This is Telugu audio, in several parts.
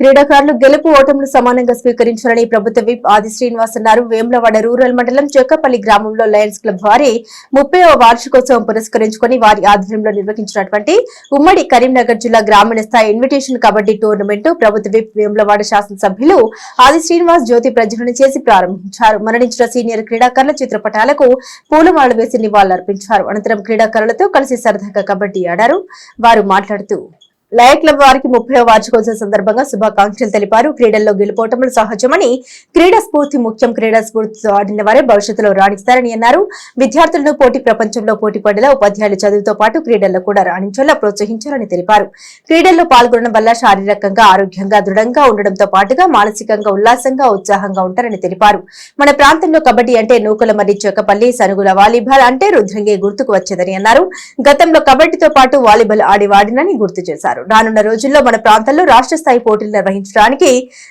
క్రీడాకారులు గెలుపు ఓటములు సమానంగా స్వీకరించాలని ప్రభుత్వ విప్ ఆది శ్రీనివాస్ అన్నారు. వేములవాడ రూరల్ మండలం చెక్కపల్లి గ్రామంలో లయన్స్ క్లబ్ వారి ముప్పై వార్షికోత్సవం పురస్కరించుకొని వారి ఆధ్వర్యంలో నిర్వహించినటువంటి ఉమ్మడి కరీంనగర్ జిల్లా గ్రామీణ స్థాయి ఇన్విటేషన్ కబడ్డీ టోర్నమెంట్ ప్రభుత్వ విప్ వేములవాడ శాసనసభ్యులు ఆది శ్రీనివాస్ జ్యోతి ప్రజ్వలన చేసి ప్రారంభించారు. మరణించిన సీనియర్ క్రీడాకారుల చిత్రపటాలకు పూలమాల వేసి నివాళులర్పించారు. అనంతరం క్రీడాకారులతో కలిసి సరదాగా కబడ్డీ ఆడారు. వారు మాట్లాడుతూ లయ క్లబ్ వారికి ముప్పై వార్షికోత్సవం సందర్భంగా శుభాకాంక్షలు తెలిపారు. క్రీడల్లో గెలుపోవటములు సహజమని క్రీడా స్ఫూర్తి ముఖ్యం. క్రీడా స్ఫూర్తితో ఆడిన వారే భవిష్యత్తులో రాణిస్తారని అన్నారు. విద్యార్థులను పోటీ ప్రపంచంలో పోటీ పడేలా ఉపాధ్యాయులు చదువుతో పాటు క్రీడల్లో కూడా రాణించేలా ప్రోత్సహించాలని తెలిపారు. క్రీడల్లో పాల్గొనడం వల్ల శారీరకంగా ఆరోగ్యంగా దృఢంగా ఉండడంతో పాటుగా మానసికంగా ఉల్లాసంగా ఉత్సాహంగా ఉంటారని తెలిపారు. మన ప్రాంతంలో కబడ్డీ అంటే నూకల మరి చొక్కపల్లి సనుగుల వాలీబాల్ అంటే రుద్రంగి గుర్తుకు వచ్చేదని అన్నారు. గతంలో కబడ్డీతో పాటు వాలీబాల్ ఆడి వాడినని గుర్తు చేశారు. రానున్న రోజుల్లో మన ప్రాంతంలో రాష్ట్ర స్థాయి పోటీలు నిర్వహించడానికి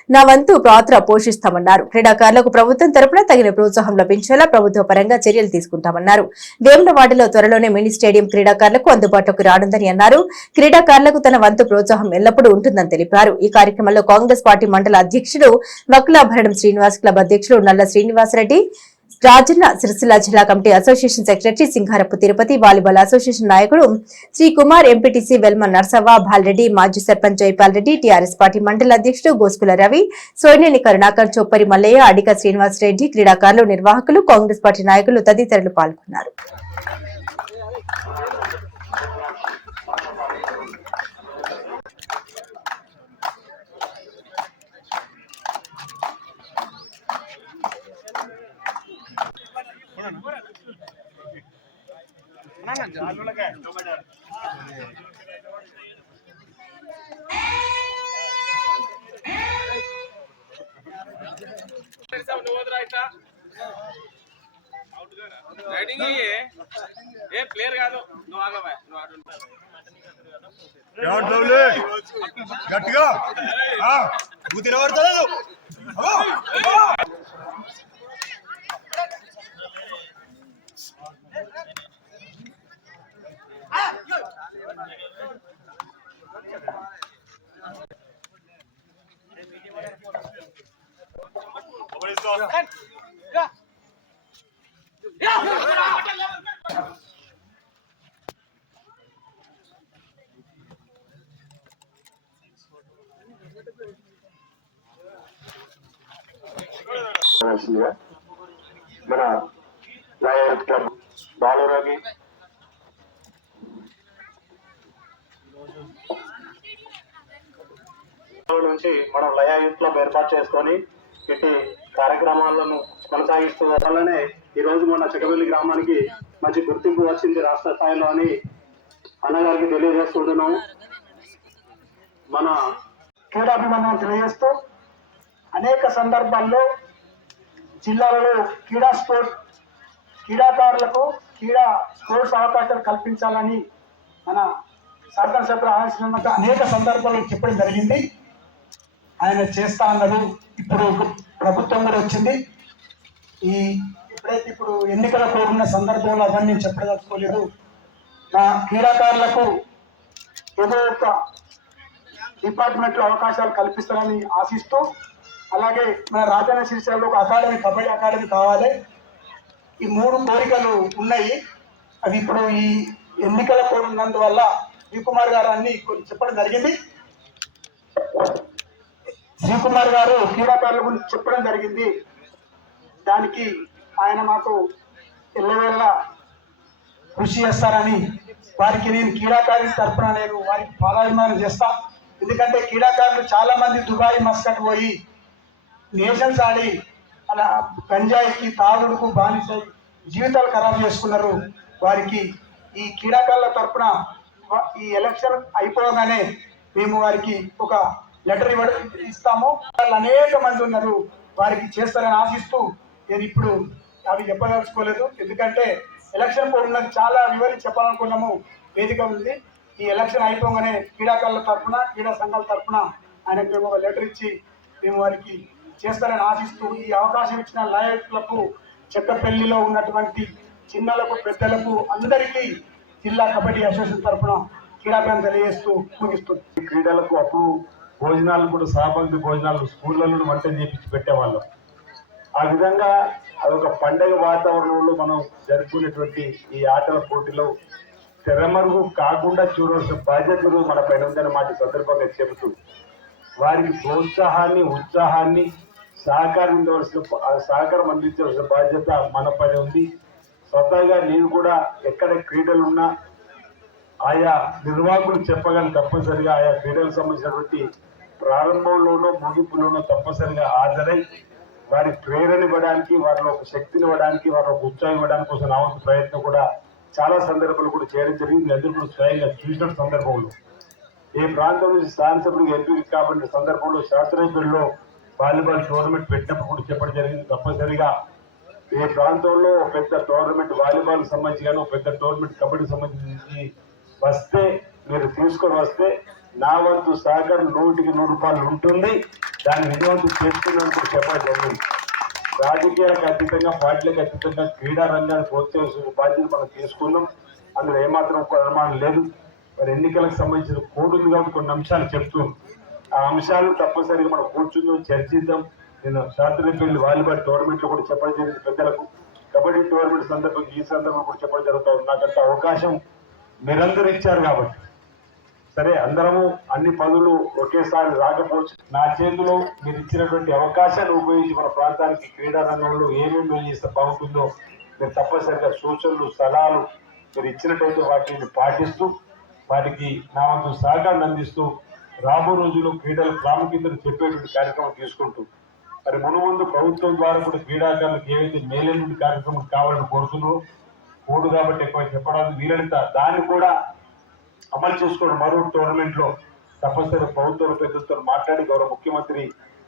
నా వంతు పాత్ర పోషిస్తామన్నారు. క్రీడాకారులకు ప్రభుత్వం తరపున తగిన ప్రోత్సాహం లభించేలా ప్రభుత్వ పరంగా చర్యలు తీసుకుంటామన్నారు. వేములవాడలో త్వరలోనే మినీ స్టేడియం క్రీడాకారులకు అందుబాటులోకి రానుందని అన్నారు. క్రీడాకారులకు తన వంతు ప్రోత్సాహం ఎల్లప్పుడూ ఉంటుందని తెలిపారు. ఈ కార్యక్రమంలో కాంగ్రెస్ పార్టీ మండల అధ్యక్షుడు వకులాభరణం శ్రీనివాస్ క్లబ్ అధ్యక్షుడు నల్ల శ్రీనివాసరెడ్డి రాజన్న సిరిసిల్ల జిల్లా committee association secretary Singarapu Tirupati volleyball association నాయకుడు శ్రీ కుమార్ ఎంపీటీసీ వెల్మ నర్సవ్వ బాలరెడ్డి మాజీ సర్పంచ్ జైపాల్ రెడ్డి టీఆర్ఎస్ పార్టీ మండల అధ్యక్షుడు గోస్కుల రవి సోనేని కరుణాకర్ చొప్పరి మల్లయ్య అడిక శ్రీనివాస్ రెడ్డి క్రీడాకారులు నిర్వాహకులు కాంగ్రెస్ పార్టీ నాయకులు తదితరులు పాల్గొన్నారు. రైడింగ్ ఏ ప్లేయర్ కాదు నువ్వు ఆగవా నువ్వు ఆడు గట్టిగా ఆ, నువ్వు తినబడతలేదు మన లాయర్ క్లబ్ బాలరాగి నుంచి మనం లయా యూత్ క్లబ్ ఏర్పాటు చేసుకొని ఇట్టి కార్యక్రమాలను కొనసాగిస్తూ వల్లనే ఈ రోజు మన చికవెల్లి గ్రామానికి మంచి గుర్తింపు వచ్చింది రాష్ట్ర స్థాయిలో అని అన్నగారికి తెలియజేస్తుంటున్నాము మన క్రీడాభిమానాలు తెలియజేస్తూ అనేక సందర్భాల్లో జిల్లాలలో క్రీడా స్పోర్ట్స్ క్రీడాకారులకు క్రీడా స్పోర్ట్స్ అవకాశాలు కల్పించాలని మన శాసనసభ్యులు ఆలోచన అనేక సందర్భాల్లో చెప్పడం జరిగింది. ఆయన చేస్తా అన్నారు ఇప్పుడు ప్రభుత్వం కూడా వచ్చింది. ఈ ఎప్పుడైతే ఇప్పుడు ఎన్నికల కోరుకున్న సందర్భంలో అవన్నీ నేను చెప్పదలుచుకోలేదు. నా క్రీడాకారులకు ఏదో ఒక డిపార్ట్మెంట్లో అవకాశాలు కల్పిస్తారని ఆశిస్తూ అలాగే మన రాజన్న శిరిసిలలో ఒక అకాడమీ కబడ్డీ అకాడమీ కావాలి. ఈ మూడు కోరికలు ఉన్నాయి. అవి ఇప్పుడు ఈ ఎన్నికల కోరినందువల్ల శ్రీకుమార్ గారు అన్ని కొన్ని చెప్పడం జరిగింది. శ్రీకుమార్ గారు క్రీడాకారుల గురించి చెప్పడం జరిగింది. దానికి ఆయన మాకు ఎల్లవేళ కృషి చేస్తారని వారికి నేను క్రీడాకారుల తరపున నేను వారికి పాదాభిమానం చేస్తా. ఎందుకంటే క్రీడాకారులు చాలా మంది దుబాయ్ మస్కట్ పోయి నేషన్స్ ఆడి అలా గంజాయికి తాగుడుకు బానిసై జీవితాలు ఖరాబ్ చేసుకున్నారు. వారికి ఈ క్రీడాకారుల తరపున ఈ ఎలక్షన్ అయిపోగానే మేము వారికి ఒక లెటర్ ఇవ్వ ఇస్తాము. వాళ్ళు అనేక మంది ఉన్నారు. వారికి చేస్తారని ఆశిస్తూ నేను ఇప్పుడు అవి చెప్పదలుచుకోలేదు. ఎందుకంటే ఎలక్షన్ కోడ్ ఉన్నది చాలా వివరించి చెప్పాలనుకున్నాము. వేదిక ఉంది. ఈ ఎలక్షన్ అయిపోగానే క్రీడాకారుల తరఫున క్రీడా సంఘాల తరఫున ఆయనకు మేము ఒక లెటర్ ఇచ్చి మేము వారికి చేస్తారని ఆశిస్తూ ఈ అవకాశం ఇచ్చిన లాయకులకు చెక్కపల్లిలో ఉన్నటువంటి చిన్నలకు పెద్దలకు అందరికీ జిల్లా కబడ్డీ అసోసియేషన్ తరఫున క్రీడాకారం తెలియజేస్తూ ముగిస్తుంది క్రీడలకు అప్పుడు భోజనాలు కూడా సహపంక్తి భోజనాలు స్కూళ్ళలో వంట చేపించి పెట్టేవాళ్ళం. ఆ విధంగా అదొక పండగ వాతావరణంలో మనం జరుపుకునేటువంటి ఈ ఆటల పోటీలో తెరమరుగు కాకుండా చూడవలసిన బాధ్యతలు మన పైన ఉందని మాట సందర్భంగా చెబుతూ వారికి ప్రోత్సాహాన్ని ఉత్సాహాన్ని సహకారం ఇవ్వవలసిన సహకారం అందించవలసిన బాధ్యత మన పైన ఉంది. స్వతహాగా నేను కూడా ఎక్కడ క్రీడలు ఉన్నా ఆయా నిర్వాహకులు చెప్పగలను తప్పనిసరిగా. ఆయా క్రీడలకు సంబంధించినటువంటి ప్రారంభంలోనో ముగింపులోనో తప్పనిసరిగా హాజరై వారి ప్రేరణ ఇవ్వడానికి వారిలో ఒక శక్తిని ఇవ్వడానికి వారిలో ఒక ఉత్సాహం ఇవ్వడానికి కోసం నా ప్రయత్నం కూడా చాలా సందర్భాలు కూడా చేయడం జరిగింది. మీ అందరూ కూడా స్వయంగా చూసిన సందర్భంలో. ఈ ప్రాంతం నుంచి శాసనసభ్యుడికి ఎంపిక కాబట్టి సందర్భంలో శాస్త్రవేత్తల్లో వాలీబాల్ టోర్నమెంట్ పెట్టినప్పుడు కూడా చెప్పడం జరిగింది. తప్పనిసరిగా ఈ ప్రాంతంలో పెద్ద టోర్నమెంట్ వాలీబాల్ సంబంధించి కానీ పెద్ద టోర్నమెంట్ కబడ్డీ సంబంధించి వస్తే మీరు తీసుకొని వస్తే నా వంతు సహకారం నూటికి నూరు రూపాయలు ఉంటుంది. దాన్ని విజయవంతం చేసుకున్నాను కూడా చెప్పడం జరిగింది. రాజకీయాలకు అతీతంగా పార్టీలకు అతీతంగా క్రీడా రంగాన్ని ప్రోత్సహించిన బాధ్యత మనం తీసుకున్నాం. అందులో ఏమాత్రం ఒక అనుమానం లేదు. మరి ఎన్నికలకు సంబంధించిన కోడ్ ఉంది కాబట్టి కొన్ని అంశాలు చెప్తూ ఆ అంశాలు తప్పనిసరిగా మనం కూర్చుందాం చర్చిద్దాం. నేను శాస్త్రపల్లి వాలీబాల్ టోర్నమెంట్లో కూడా చెప్పడం జరిగింది పెద్దలకు. కబడ్డీ టోర్నమెంట్ సందర్భంగా ఈ సందర్భంగా కూడా చెప్పడం జరుగుతూ ఉంది. అవకాశం మీరందరూ ఇచ్చారు కాబట్టి. సరే అందరము అన్ని పనులు ఒకేసారి రాకపోవచ్చు. నా చేతిలో మీరు ఇచ్చినటువంటి అవకాశాన్ని ఉపయోగించి మన ప్రాంతానికి క్రీడా రంగంలో ఏమేమి చేస్తే బాగుంటుందో మీరు తప్పనిసరిగా సూచనలు సలహాలు మీరు ఇచ్చినట్టయితే వాటిని పాటిస్తూ వాటికి నా వంతు సహకారం అందిస్తూ రాబో రోజుల్లో క్రీడల ప్రాముఖ్యతను చెప్పేటువంటి కార్యక్రమం తీసుకుంటూ మరి మునుముందు ప్రభుత్వం ద్వారా కూడా క్రీడాకారులకు ఏవైతే మేలైన కార్యక్రమం కావాలని కోరుతున్నారో కోడు కాబట్టి ఎక్కువ చెప్పడానికి వీలైనంత దాన్ని కూడా అమలు చేసుకోవడం మరో టోర్నమెంట్లో తప్పనిసరి ప్రభుత్వ పెద్దలతో మాట్లాడి గౌరవ ముఖ్యమంత్రి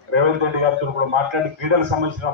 రేవంత్ రెడ్డి గారితో కూడా మాట్లాడి క్రీడలకు సంబంధించిన